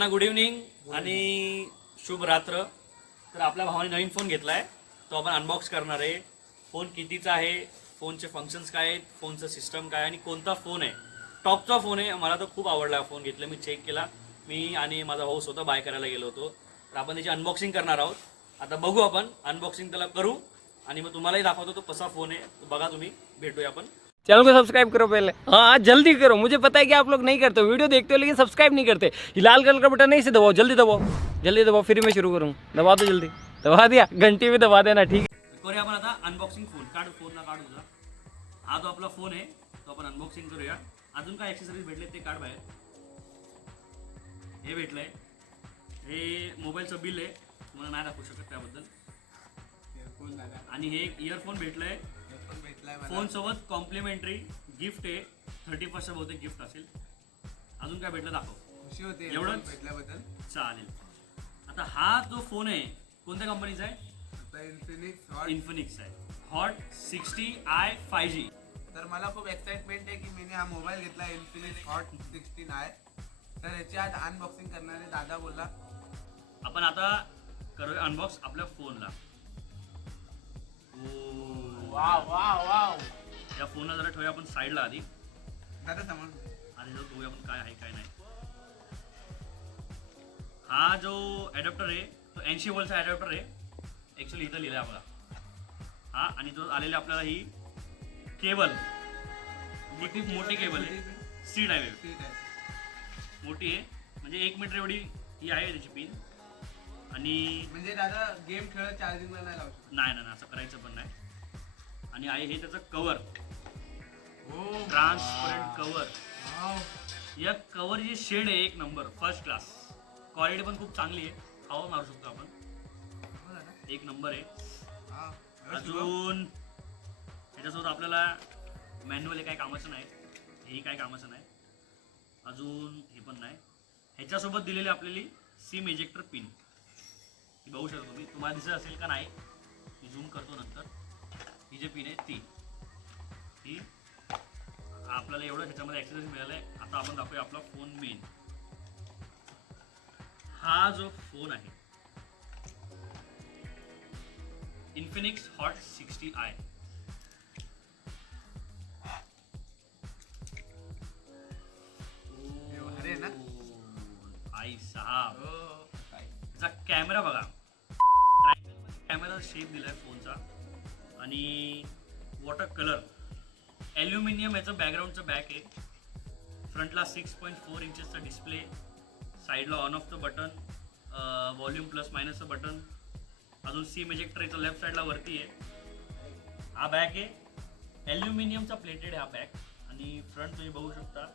सगळ्यांना good evening आणि शुभ रात्र. तर आपल्या भावाने नवीन फोन घेतला आहे, तो आपण अनबॉक्स करणार आहे. फोन कितीचा आहे, फोनचे फंक्शन्स काय आहेत, फोनचं सिस्टम काय आणि कोणता फोन आहे. टॉपचा फोन आहे. मला तर खूप आवडला फोन. घेतला, मी चेक केला. मी आणि माझा भाऊ स्वतः बाय करायला गेलो होतो. तर आपण त्याची अनबॉक्सिंग करणार आहोत. आता बघू, आपण अनबॉक्सिंग त्याला करू आणि मग तुम्हालाही दाखवतो तो कसा फोन आहे. बघा तुम्ही, भेटूया आपण. चैनल को सब्सक्राइब करो पहले। हाँ जल्दी करो, मुझे पता है कि आप लोग नहीं करते हो, वीडियो देखते हो लेकिन सब्सक्राइब नहीं करते। ये लाल कलर का बटन नहीं से दबाओ, जल्दी दबाओ, जल्दी दबाओ, फिर मैं शुरू करूँ। दबा दो जल्दी, दबा दिया, घंटी भी दबा देना, ठीक है। करूया आपण आता अनबॉक्सिंग. फोन काढू, फोनला काढू तुझा. हा तो आपला फोन आहे, तो आपण अनबॉक्सिंग करूया. अजून काय ॲक्सेसरीज भेटले ते काढ बाहेर. हे भेटलंय, हे मोबाईलचं बिल आहे, तुम्हाला नाही दाखवू शकत त्याबद्दल. आणि हे इयरफोन भेटलंय. फोन सोबत कॉम्प्लिमेंटरी गिफ्ट आहे. 31st बहुतेक गिफ्ट असेल. अजून काय भेटलं दाखव. खुशी होते एवढंच भेटल्याबद्दल. चालेल. आता हा जो फोन आहे कोणत्या कंपनीचा आहे? आता इन्फिनिक्स आहे. Hot 60i 5G. तर मला खूप एक्साइटमेंट आहे की मी हा मोबाईल घेतला इन्फिनिक्स हॉट 16i. तर याची आज अनबॉक्सिंग करणारे दादा बोलला. आपण आता करूया अनबॉक्स आपल्या फोनला. Wow wow wow. या फोनला जरा ठेवूया आपण साईडला आधी. दादा समोर आणि जर बघूया आपण काय आहे काय नाही. हा जो ॲडॅप्टर आहे तो 80 वोल्टचा ॲडॅप्टर आहे. ॲक्च्युली इथं लिहिलं आहे बघा. हा, आणि जो आलेली आपल्याला ही केबल, ही खूप मोठी केबल आहे. सी टाईप ठीक आहे. मोठी आहे, म्हणजे 1 मीटर एवढी ही आहे त्याची पिन. आणि म्हणजे दादा गेम खेळत चार्जिंगला नाही लावू शकत. नाही नाही असं करायचं पण नाही. आणि आहे हे त्याचं कवर, हो ट्रान्सपरंट कवर. वाव. या कवरची शेड आहे एक नंबर, फर्स्ट क्लास. क्वालिटी पण खूप चांगली आहे, हवा मारू शकतो आपण. हो दादा. एक नंबर आहे. वाव. अजून ह्याच्यासोबत आपल्याला मॅन्युअल काही कामाचं नाही, हेही काही कामाचं नाही. अजून हे पण नाही. ह्याच्यासोबत दिलेली आपल्याला सिम इजेक्टर पिन, ती बघू शकता तुम्ही. तुम्हाला दिसत असेल का नाही, मी झूम करतो नंतर. ही जी पिन आहे ती आपल्याला एवढं ह्याच्यामध्ये ॲक्सेसरीज मिळालं आहे. आता आपण दाखवूया आपला फोन मेन. हा जो फोन आहे इन्फिनिक्स हॉट 60i. अरे ना. आई साहब, हो. त्याचा कॅमेरा बघा. कॅमेरा शेप दिलाय फोनचा. आणि वॉटर कलर ॲल्युमिनियम याचं बॅकग्राऊंडचं बॅक आहे. फ्रंटला 6.4 इंचेसचा डिस्प्ले. साईडला ऑन ऑफचं बटन, व्हॉल्यूम प्लस मायनसचं बटन. अजून सिम इजेक्टर याचं लेफ्ट साईडला वरती आहे. हा बॅक आहे, ॲल्युमिनियमचा प्लेटेड आहे हा बॅक. आणि फ्रंट तुम्ही बघू शकता.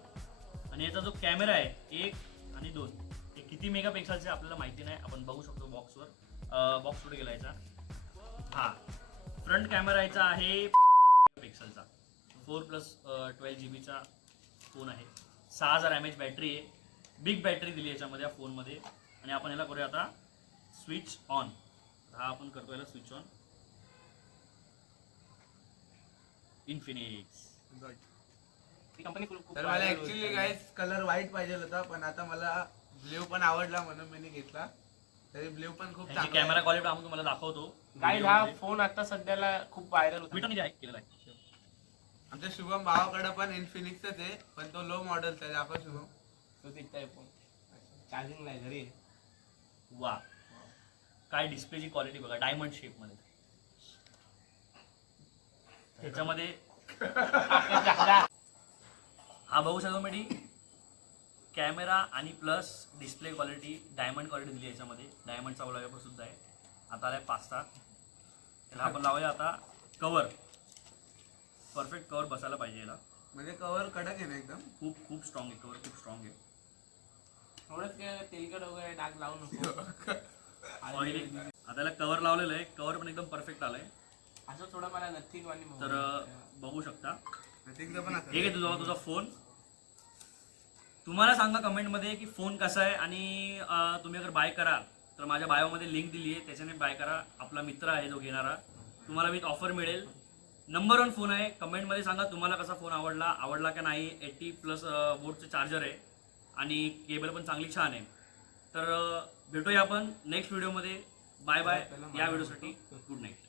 आणि याचा जो कॅमेरा आहे 1 आणि 2, हे किती मेगापिक्सलचे आपल्याला माहिती नाही. आपण बघू शकतो बॉक्सवर. बॉक्स पुढे गेला याचा. हा फ्रंट कॅमेरा याचा आहे पिक्सलचा. 4+12 GBचा फोन आहे. 6000 mAh बॅटरी आहे. बिग बॅटरी दिली याच्यामध्ये या फोनमध्ये. आणि आपण याला करूया आता स्विच ऑन. हा आपण करतो याला स्विच ऑन. इन्फिनिक्स तर मला ऍक्च्युली गाईस कलर व्हाईट पाहिजे होता, पण आता मला ब्ल्यू पण आवडला म्हणून मी घेतला. तरी ब्ल्यू पण खूप ह्याची चांगला कॅमेरा क्वालिटी आपण तुम्हाला दाखवतो. गाईज हा फोन आता सध्याला खूप व्हायरल होता. ट्विटरमध्ये आहे केलेला आहे. आमच्या शुभम भावाकडे पण इन्फिनिक्सच आहे, पण तो लो मॉडेलचा आहे. दाखव शुभम. तो तिथं फोन चार्जिंग नाही घरी. वा, काय डिस्प्लेची क्वालिटी बघा, डायमंड शेप मध्ये. त्याच्यामध्ये हा बघू शकतो मी कॅमेरा आणि plus display quality, diamond quality दिली याच्यामध्ये. डायमंडचा वॉलपेपर सुद्धा आहे. आता आलाय 5sta. त्याला आपण लावूया आता कवर. परफेक्ट कवर बसायला पाहिजे याला. म्हणजे कव्हर कडक आहे ना एकदम. खूप खूप स्ट्रॉंग आहे कवर, खूप स्ट्रॉंग आहे. थोडंच काय तेलकट वगैरे डाग लावू नको. ऑइली. आता याला कवर लावलेलं आहे. कवर पण एकदम परफेक्ट आलंय. असं थोडं मला नथिंग वाली तर बघू शकता. पण हे घे तुझा फोन. तुम्हाला सांगा कमेंटमध्ये की फोन कसा आहे. आणि तुम्ही अगर बाय करा तर माझ्या बायोमध्ये लिंक दिली आहे, त्याच्याने बाय करा. आपला मित्र आहे जो घेणारा, तुम्हाला विथ ऑफर मिळेल. नंबर 1 फोन आहे. कमेंटमध्ये सांगा तुम्हाला कसा फोन आवडला का नाही. 80+ वोल्टचं चार्जर आहे आणि केबल पण चांगली छान आहे. तर भेटूया आपण नेक्स्ट व्हिडिओमध्ये. Bye bye. या व्हिडिओसाठी गुड नाईट.